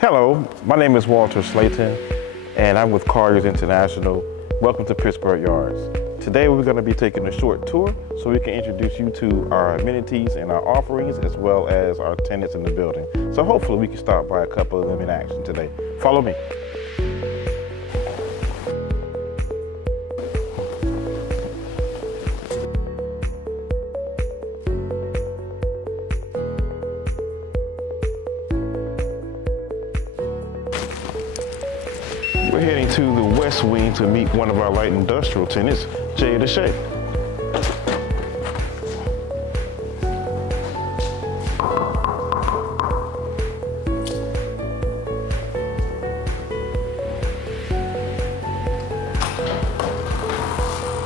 Hello, my name is Walter Slaton, and I'm with Colliers International. Welcome to Pittsburgh Yards. Today we're going to be taking a short tour so we can introduce you to our amenities and our offerings as well as our tenants in the building. So hopefully we can stop by a couple of them in action today. Follow me. We're heading to the West Wing to meet one of our light industrial tenants, Jayida.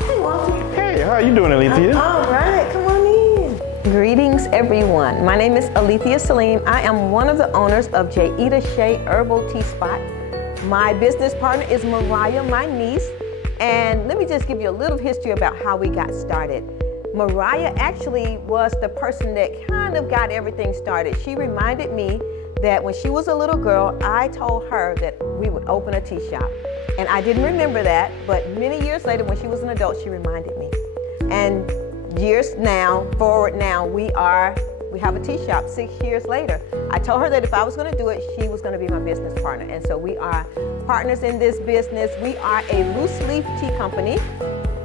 Hey, Walter. Hey, how you doing, Alethea? All right, come on in. Greetings, everyone. My name is Alethea Salim. I am one of the owners of Jayida Herbal Tea Spot. My business partner is Mariah, my niece, and let me just give you a little history about how we got started. Mariah actually was the person that kind of got everything started. She reminded me that when she was a little girl, I told her that we would open a tea shop. And I didn't remember that, but many years later when she was an adult, she reminded me. And years now, forward now, we have a tea shop 6 years later. I told her that if I was going to do it, she was going to be my business partner. And so we are partners in this business. We are a loose leaf tea company.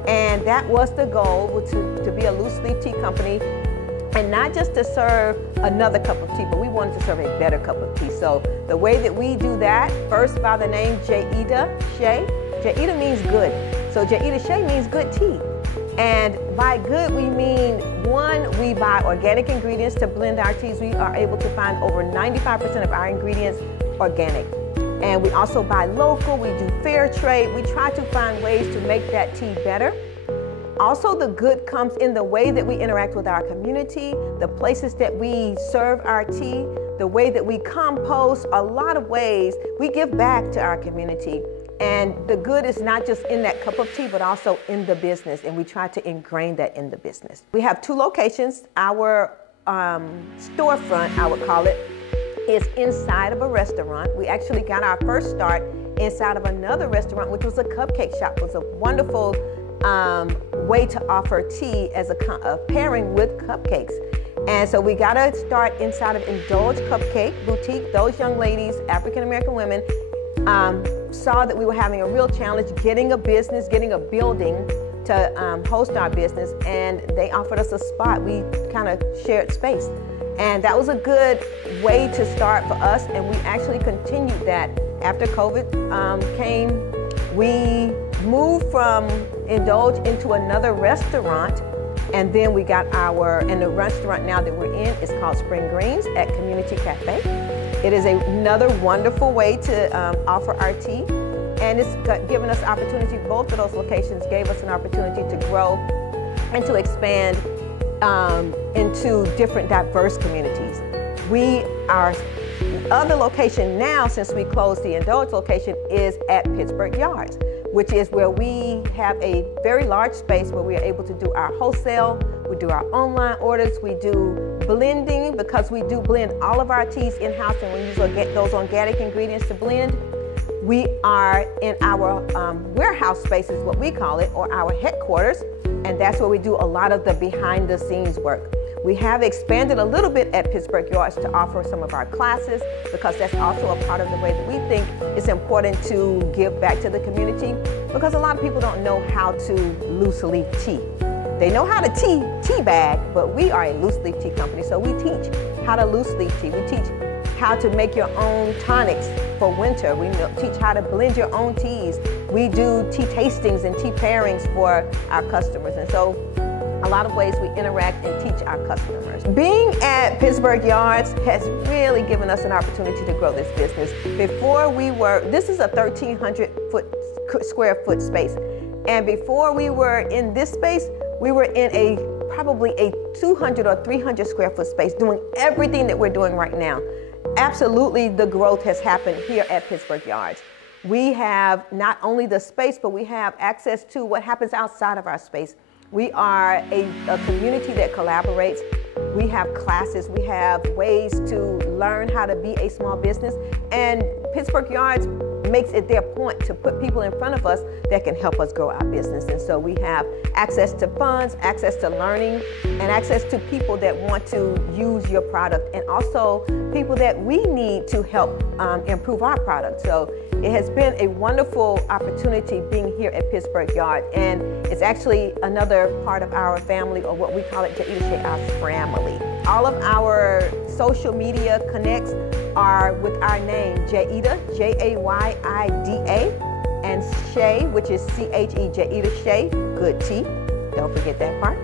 And that was the goal, to be a loose leaf tea company. And not just to serve another cup of tea, but we wanted to serve a better cup of tea. So the way that we do that, first by the name Jayida. Jayida means good. So Jayida means good tea. And by good, we mean, one, we buy organic ingredients to blend our teas. We are able to find over 95% of our ingredients organic. And we also buy local, we do fair trade. We try to find ways to make that tea better. Also, the good comes in the way that we interact with our community, the places that we serve our tea, the way that we compost, a lot of ways we give back to our community. And the good is not just in that cup of tea, but also in the business. And we try to ingrain that in the business. We have 2 locations. Our storefront, I would call it, is inside of a restaurant. We actually got our first start inside of another restaurant, which was a cupcake shop. It was a wonderful way to offer tea as a pairing with cupcakes. And so we got to start inside of Indulge Cupcake Boutique. Those young ladies, African-American women, saw that we were having a real challenge getting a building to host our business, and they offered us a spot. We kind of shared space. And that was a good way to start for us, and we actually continued that. After COVID came, we moved from Indulge into another restaurant, and then we got and the restaurant now that we're in is called Spring Greens at Community Cafe. It is another wonderful way to offer our tea, and it's given us opportunity. Both of those locations gave us an opportunity to grow and to expand into different diverse communities. Our other location now, since we closed the Indulge location, is at Pittsburgh Yards, which is where we have a very large space where we are able to do our wholesale, we do our online orders, we do blending, because we do blend all of our teas in-house, and we use those organic ingredients to blend. We are in our warehouse space is what we call it, or our headquarters, and that's where we do a lot of the behind-the-scenes work. We have expanded a little bit at Pittsburgh Yards to offer some of our classes, because that's also a part of the way that we think it's important to give back to the community, because a lot of people don't know how to loose leaf tea. They know how to tea bag, but we are a loose leaf tea company, so we teach how to loose leaf tea. We teach how to make your own tonics for winter. We teach how to blend your own teas. We do tea tastings and tea pairings for our customers. And so a lot of ways we interact and teach our customers. Being at Pittsburgh Yards has really given us an opportunity to grow this business. Before this is a 1,300 square foot space. And before we were in this space, we were in probably a 200 or 300 square foot space doing everything that we're doing right now. Absolutely, the growth has happened here at Pittsburgh Yards. We have not only the space, but we have access to what happens outside of our space. We are a community that collaborates. We have classes, we have ways to learn how to be a small business, and Pittsburgh Yards makes it their point to put people in front of us that can help us grow our business. And so we have access to funds, access to learning, and access to people that want to use your product, and also people that we need to help improve our product. So it has been a wonderful opportunity being here at Pittsburgh Yard, and it's actually another part of our family, or what we call it, Jayida, our family. All of our social media connects are with our name, Jayida, Jayida, and Shay, which is C-H-E, Jayida Shay, good tea, don't forget that part.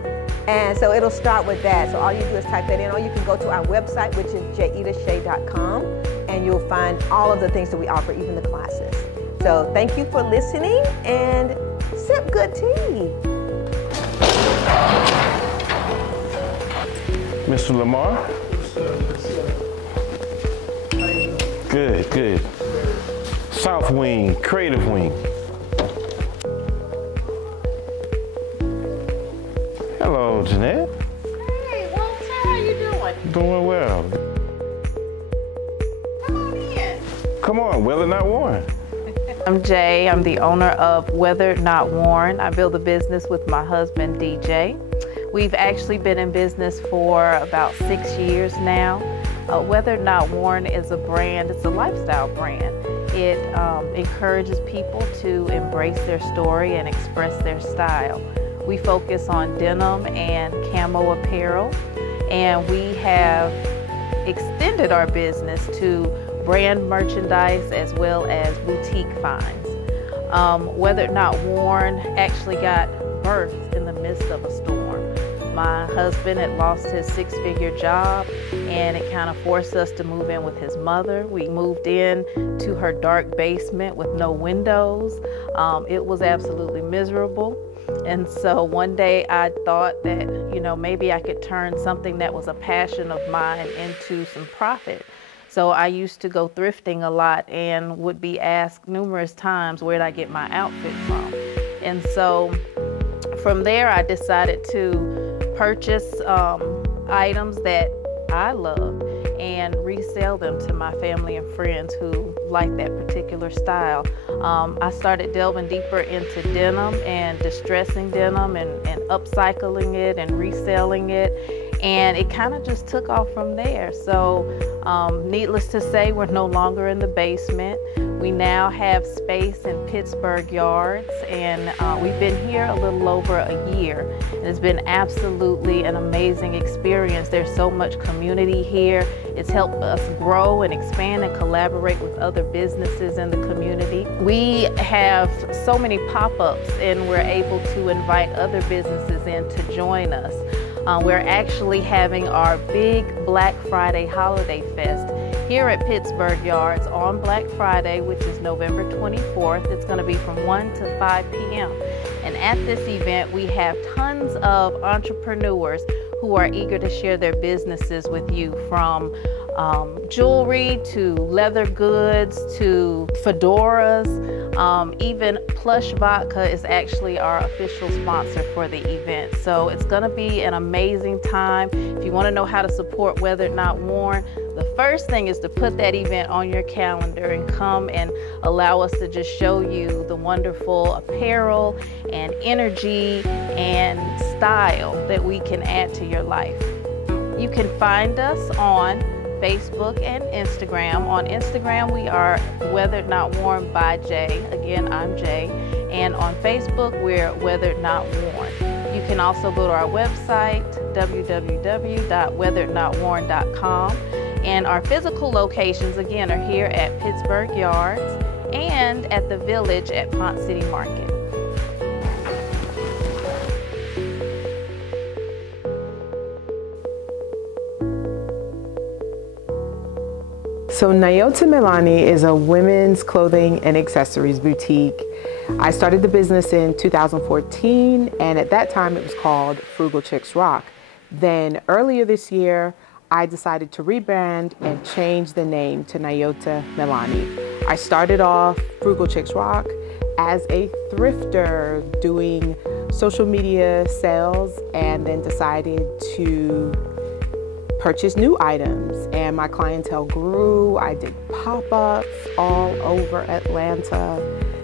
And so it'll start with that. So all you do is type that in, or you can go to our website, which is jayidashay.com, and you'll find all of the things that we offer, even the classes. So thank you for listening, and sip good tea. Mr. Lamar? Good, good. South Wing, Creative Wing. Hello, Jeanette. Hey, Walter, how you doing? Doing well. Come on in. Come on, Weather Not Worn. I'm Jay. I'm the owner of Weather Not Worn. I build a business with my husband, DJ. We've actually been in business for about 6 years now. Weather Not Worn is a brand, it's a lifestyle brand. It encourages people to embrace their story and express their style. We focus on denim and camo apparel, and we have extended our business to brand merchandise as well as boutique finds. Weather Not Worn actually got birthed in the midst of a storm. My husband had lost his six-figure job, and it kind of forced us to move in with his mother. We moved in to her dark basement with no windows. It was absolutely miserable. And so one day I thought that, you know, maybe I could turn something that was a passion of mine into some profit. So I used to go thrifting a lot and would be asked numerous times where did I get my outfit from. And so from there I decided to purchase items that I loved and resell them to my family and friends who like that particular style. I started delving deeper into denim and distressing denim and upcycling it and reselling it, and it kind of just took off from there. So needless to say, we're no longer in the basement. We now have space in Pittsburgh Yards, and we've been here a little over a year. And it's been absolutely an amazing experience. There's so much community here. It's helped us grow and expand and collaborate with other businesses in the community. We have so many pop-ups, and we're able to invite other businesses in to join us. We're actually having our big Black Friday Holiday Fest here at Pittsburgh Yards on Black Friday, which is November 24th. It's going to be from 1 to 5 p.m. And at this event, we have tons of entrepreneurs who are eager to share their businesses with you, from jewelry to leather goods to fedoras. Even Plush Vodka is actually our official sponsor for the event. So it's going to be an amazing time. If you want to know how to support Weather Not Worn, the first thing is to put that event on your calendar and come and allow us to just show you the wonderful apparel and energy and style that we can add to your life. You can find us on Facebook and Instagram. On Instagram, we are Weather Not Worn by Jay. Again, I'm Jay. And on Facebook, we're Weather Not Worn. You can also go to our website, www.weathernotworn.com. And our physical locations, again, are here at Pittsburgh Yards and at the Village at Pont City Market. So Nyota Melanie is a women's clothing and accessories boutique. I started the business in 2014, and at that time it was called Frugal Chicks Rock. Then earlier this year, I decided to rebrand and change the name to Nyota Melanie. I started off Frugal Chicks Rock as a thrifter doing social media sales, and then decided to purchased new items, and my clientele grew. I did pop-ups all over Atlanta.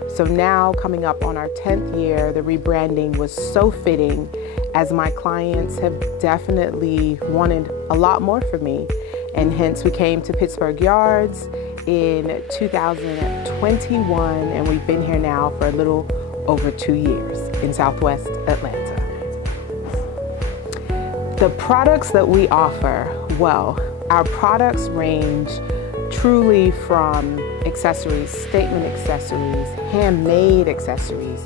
So now, coming up on our 10th year, the rebranding was so fitting, as my clients have definitely wanted a lot more from me. And hence we came to Pittsburgh Yards in 2021, and we've been here now for a little over 2 years in Southwest Atlanta. The products that we offer, well, our products range truly from accessories, statement accessories, handmade accessories,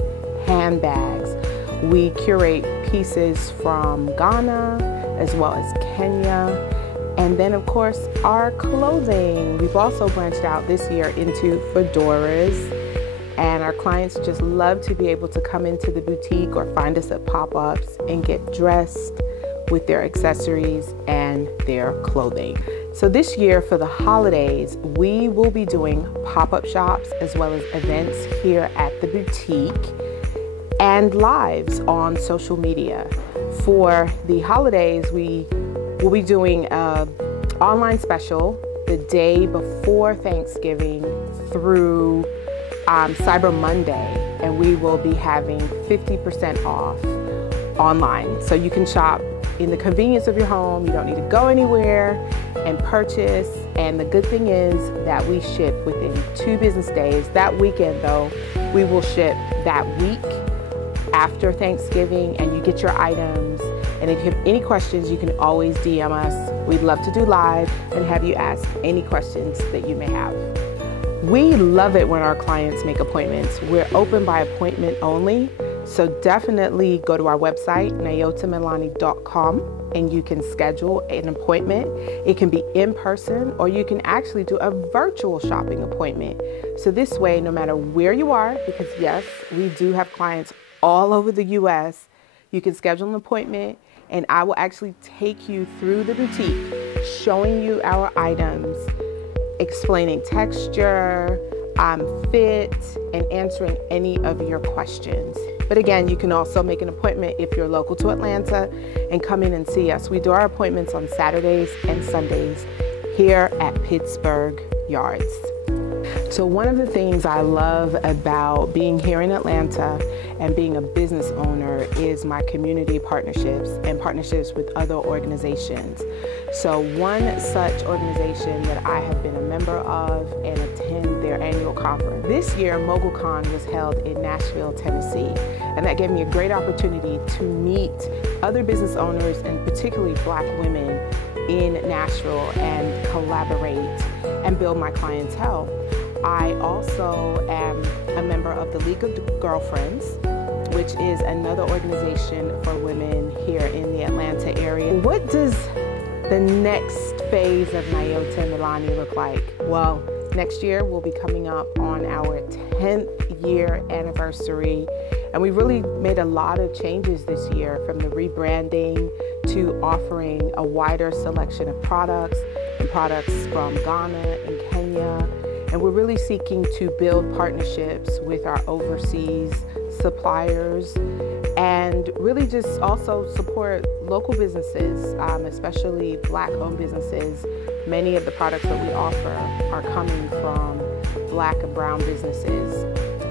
handbags. We curate pieces from Ghana as well as Kenya. And then of course our clothing. We've also branched out this year into fedoras, and our clients just love to be able to come into the boutique or find us at pop-ups and get dressed with their accessories and their clothing. So this year for the holidays, we will be doing pop-up shops as well as events here at the boutique and lives on social media. For the holidays, we will be doing an online special the day before Thanksgiving through Cyber Monday, and we will be having 50% off online. So you can shop in the convenience of your home. You don't need to go anywhere and purchase. And the good thing is that we ship within 2 business days. That weekend though, we will ship that week after Thanksgiving, and you get your items. And if you have any questions, you can always DM us. We'd love to do live and have you ask any questions that you may have. We love it when our clients make appointments. We're open by appointment only. So definitely go to our website, nyotamelanie.com, and you can schedule an appointment. It can be in person, or you can actually do a virtual shopping appointment. So this way, no matter where you are, because yes, we do have clients all over the US, you can schedule an appointment, and I will actually take you through the boutique, showing you our items, explaining texture, fit, and answering any of your questions. But again, you can also make an appointment if you're local to Atlanta and come in and see us. We do our appointments on Saturdays and Sundays here at Pittsburgh Yards. So one of the things I love about being here in Atlanta and being a business owner is my community partnerships and partnerships with other organizations. So one such organization that I have been a member of and attend their annual conference. This year, MogulCon was held in Nashville, Tennessee, and that gave me a great opportunity to meet other business owners, and particularly Black women in Nashville, and collaborate and build my clientele. I also am a member of the League of Girlfriends, which is another organization for women here in the Atlanta area. What does the next phase of Nyota Melanie look like? Well, next year we'll be coming up on our 10th year anniversary, and we really made a lot of changes this year, from the rebranding to offering a wider selection of products, and products from Ghana and Kenya. And we're really seeking to build partnerships with our overseas suppliers, and really just also support local businesses, especially Black-owned businesses. Many of the products that we offer are coming from Black and brown businesses.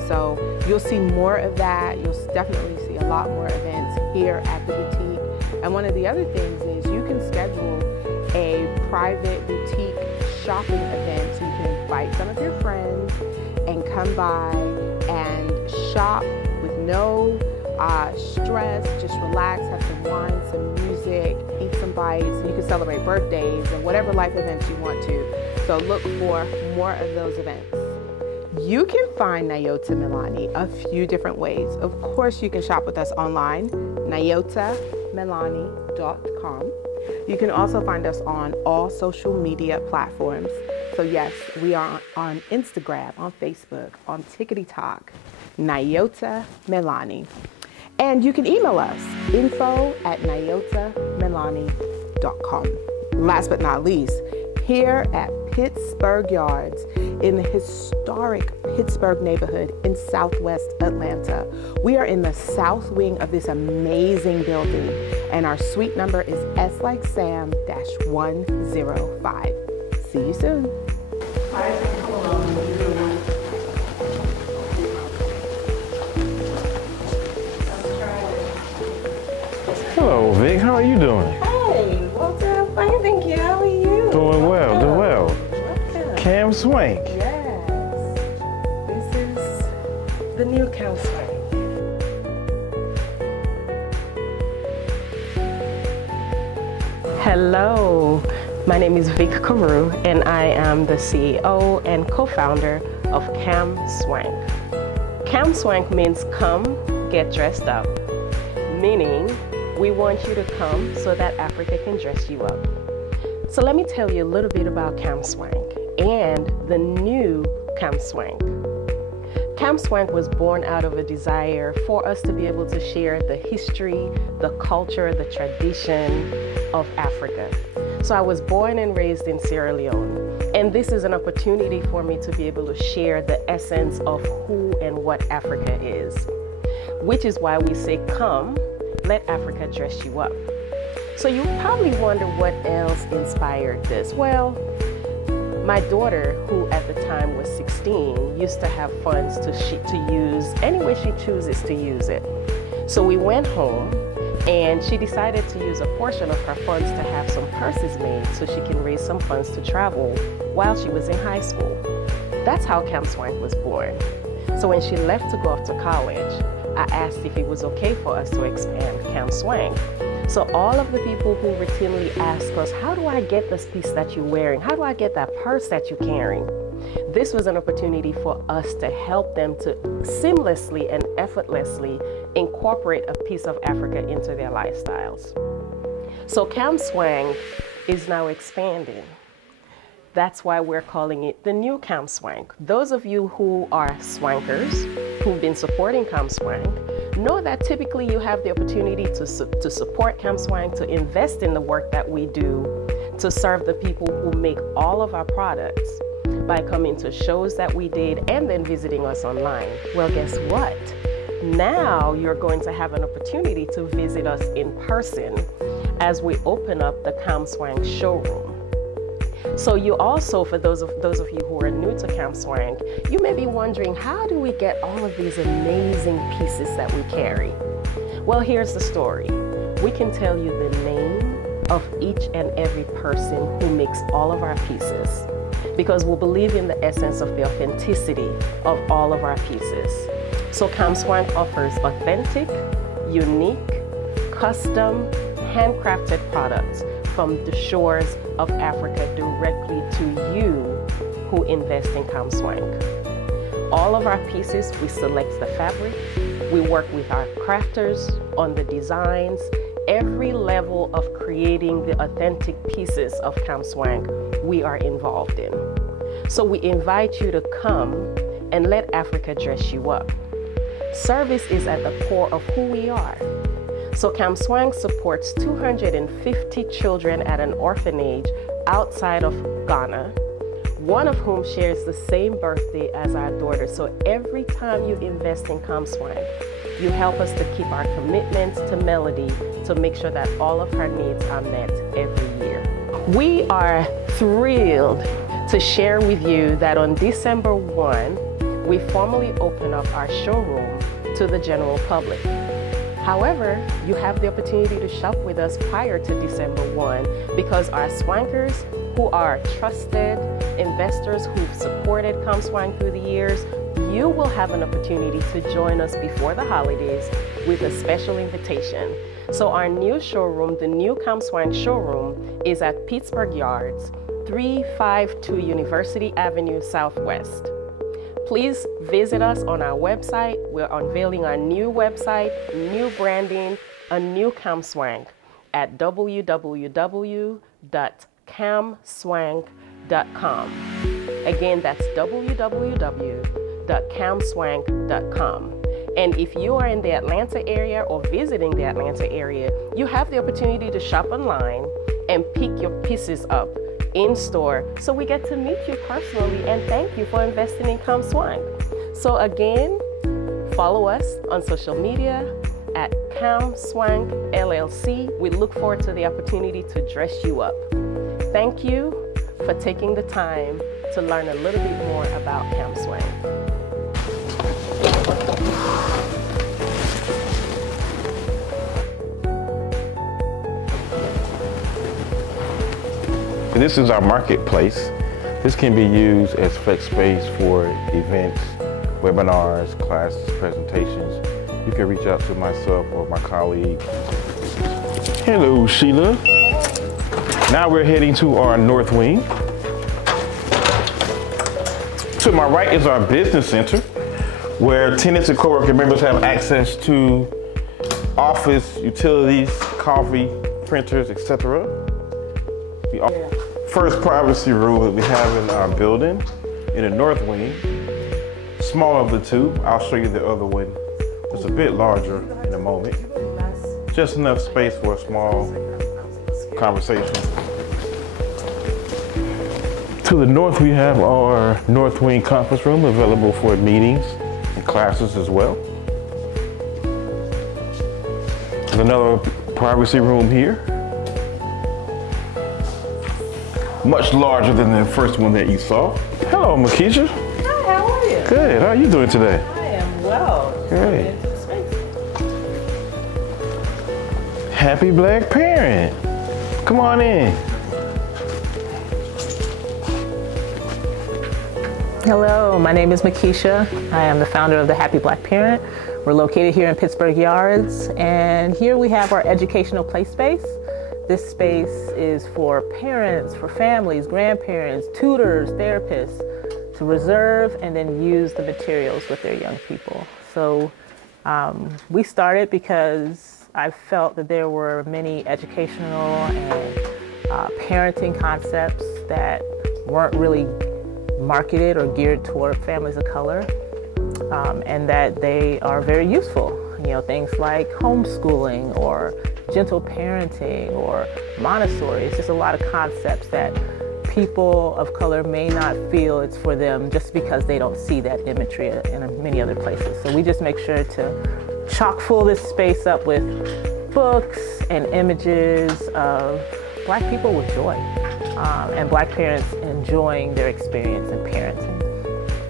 So you'll see more of that. You'll definitely see a lot more events here at the boutique. And one of the other things is you can schedule a private boutique shopping event. So you can invite some of your friends and come by and shop with no stress. Just relax, have some wine, some music, eat some bites. You can celebrate birthdays and whatever life events you want to. So look for more of those events. You can find Nyota Melanie a few different ways. Of course, you can shop with us online, nyotamelanie.com. You can also find us on all social media platforms. So yes, we are on Instagram, on Facebook, on TikTok, Nyota Melanie. And you can email us, info@nyotamelanie.com. Last but not least, here at Pittsburgh Yards, in the historic Pittsburgh neighborhood in Southwest Atlanta. We are in the south wing of this amazing building, and our suite number is S like Sam -105. See you soon. Hello, Vic. How are you doing? Hey, Walter, I'm fine, thank you. How are you? Doing well, doing well. Welcome. Cam Swank. Yes, this is the new Cam Swank. Hello, my name is Vic Carew, and I am the CEO and co-founder of Cam Swank. Cam Swank means come, get dressed up, meaning we want you to come so that Africa can dress you up. So let me tell you a little bit about Cam Swank and the new Cam Swank. Cam Swank was born out of a desire for us to be able to share the history, the culture, the tradition of Africa. So I was born and raised in Sierra Leone, and this is an opportunity for me to be able to share the essence of who and what Africa is, which is why we say come, let Africa dress you up. So you probably wonder what else inspired this. Well, my daughter, who at the time was 16, used to have funds to use any way she chooses to use it. So we went home, and she decided to use a portion of her funds to have some purses made so she can raise some funds to travel while she was in high school. That's how Cam Swank was born. So when she left to go off to college, I asked if it was okay for us to expand Cam Swank. So all of the people who routinely ask us, how do I get this piece that you're wearing? How do I get that purse that you're carrying? This was an opportunity for us to help them to seamlessly and effortlessly incorporate a piece of Africa into their lifestyles. So Cam Swank is now expanding. That's why we're calling it the new Cam Swank. Those of you who are swankers, who've been supporting Cam Swank, know that typically you have the opportunity to support Cam Swank, to invest in the work that we do, to serve the people who make all of our products by coming to shows that we did and then visiting us online. Well, guess what? Now you're going to have an opportunity to visit us in person as we open up the Cam Swank showroom. So you also, for those of you who are new to Cam Swank, you may be wondering, how do we get all of these amazing pieces that we carry? Well, here's the story. We can tell you the name of each and every person who makes all of our pieces, because we believe in the essence of the authenticity of all of our pieces. So Cam Swank offers authentic, unique, custom, handcrafted products from the shores of Africa directly to you who invest in Cam Swank. All of our pieces, we select the fabric, we work with our crafters on the designs, every level of creating the authentic pieces of Cam Swank we are involved in. So we invite you to come and let Africa dress you up. Service is at the core of who we are. So Cam Swank supports 250 children at an orphanage outside of Ghana, one of whom shares the same birthday as our daughter. So every time you invest in Cam Swank, you help us to keep our commitments to Melody to make sure that all of her needs are met every year. We are thrilled to share with you that on December 1, we formally open up our showroom to the general public. However, you have the opportunity to shop with us prior to December 1 because our swankers, who are trusted investors who've supported Cam Swank through the years, you will have an opportunity to join us before the holidays with a special invitation. So our new showroom, the new Cam Swank showroom, is at Pittsburgh Yards, 352 University Avenue Southwest. Please visit us on our website. We're unveiling our new website, new branding, a new Cam Swank at www.camswank.com. Again, that's www.camswank.com. And if you are in the Atlanta area or visiting the Atlanta area, you have the opportunity to shop online and pick your pieces up in store, so we get to meet you personally, and thank you for investing in Cam Swank. So again, follow us on social media at Cam Swank LLC. We look forward to the opportunity to dress you up. Thank you for taking the time to learn a little bit more about Cam Swank. This is our marketplace. This can be used as flex space for events, webinars, classes, presentations. You can reach out to myself or my colleague. Hello, Sheila. Now we're heading to our north wing. To my right is our business center, where tenants and co-worker members have access to office, utilities, coffee, printers, etc. First privacy room that we have in our building, in the north wing. Smaller of the two. I'll show you the other one. It's a bit larger in a moment. Just enough space for a small conversation. To the north, we have our north wing conference room available for meetings and classes as well. There's another privacy room here. Much larger than the first one that you saw. Hello, Makisha. Hi, how are you? Good. How are you doing today? I am well. Great. Happy Black Parent. Come on in. Hello, my name is Makisha. I am the founder of the Happy Black Parent. We're located here in Pittsburgh Yards, and here we have our educational play space. This space is for parents, for families, grandparents, tutors, therapists to reserve and then use the materials with their young people. So we started because I felt that there were many educational and parenting concepts that weren't really marketed or geared toward families of color, and that they are very useful. You know, things like homeschooling or gentle parenting or Montessori. It's just a lot of concepts that people of color may not feel it's for them just because they don't see that imagery in many other places. So we just make sure to chock full this space up with books and images of Black people with joy, and Black parents enjoying their experience in parenting.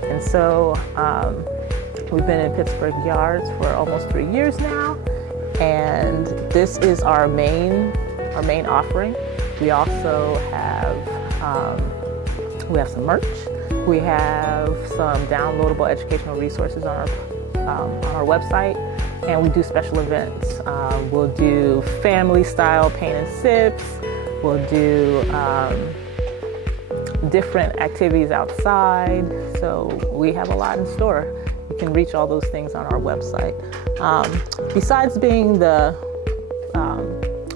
And so we've been in Pittsburgh Yards for almost 3 years now, and this is our main offering. We also have some merch. We have some downloadable educational resources on our website, and we do special events. We'll do family-style paint and sips. We'll do different activities outside. So we have a lot in store. You can reach all those things on our website. Besides being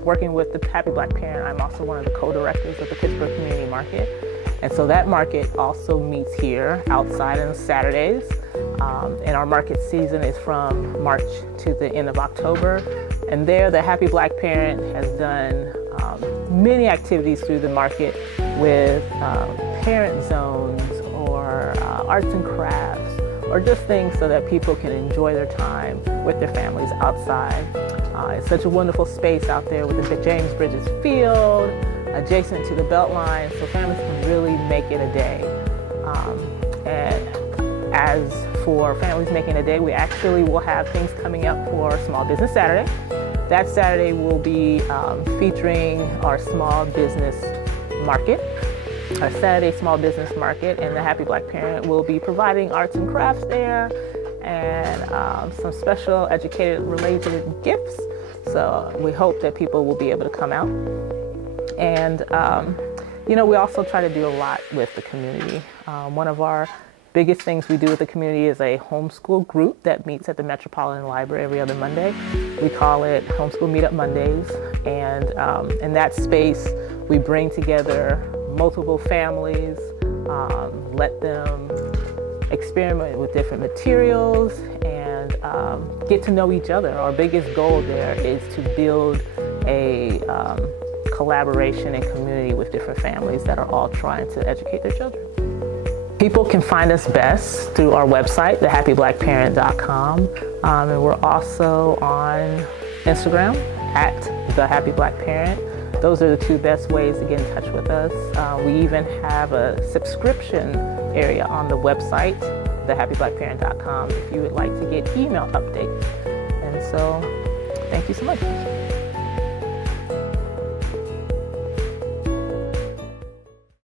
working with the Happy Black Parent, I'm also one of the co-directors of the Pittsburgh Community Market. And so that market also meets here outside on Saturdays. And our market season is from March to the end of October. And there, the Happy Black Parent has done many activities through the market with parent zones or arts and crafts, or just things so that people can enjoy their time with their families outside. It's such a wonderful space out there with the James Bridges Field, adjacent to the Beltline, so families can really make it a day. And as for families making a day, we actually will have things coming up for Small Business Saturday. That Saturday will be featuring our small business market, our Saturday small business market, and the Happy Black Parent will be providing arts and crafts there and some special educated related gifts. So we hope that people will be able to come out. And you know, we also try to do a lot with the community. One of our biggest things we do with the community is a homeschool group that meets at the Metropolitan Library every other Monday. We call it Homeschool Meetup Mondays. And in that space, we bring together multiple families, let them experiment with different materials and get to know each other. Our biggest goal there is to build a collaboration and community with different families that are all trying to educate their children. People can find us best through our website, thehappyblackparent.com, and we're also on Instagram at thehappyblackparent. Those are the two best ways to get in touch with us. We even have a subscription area on the website, thehappyblackparent.com, if you would like to get email updates. And so, thank you so much.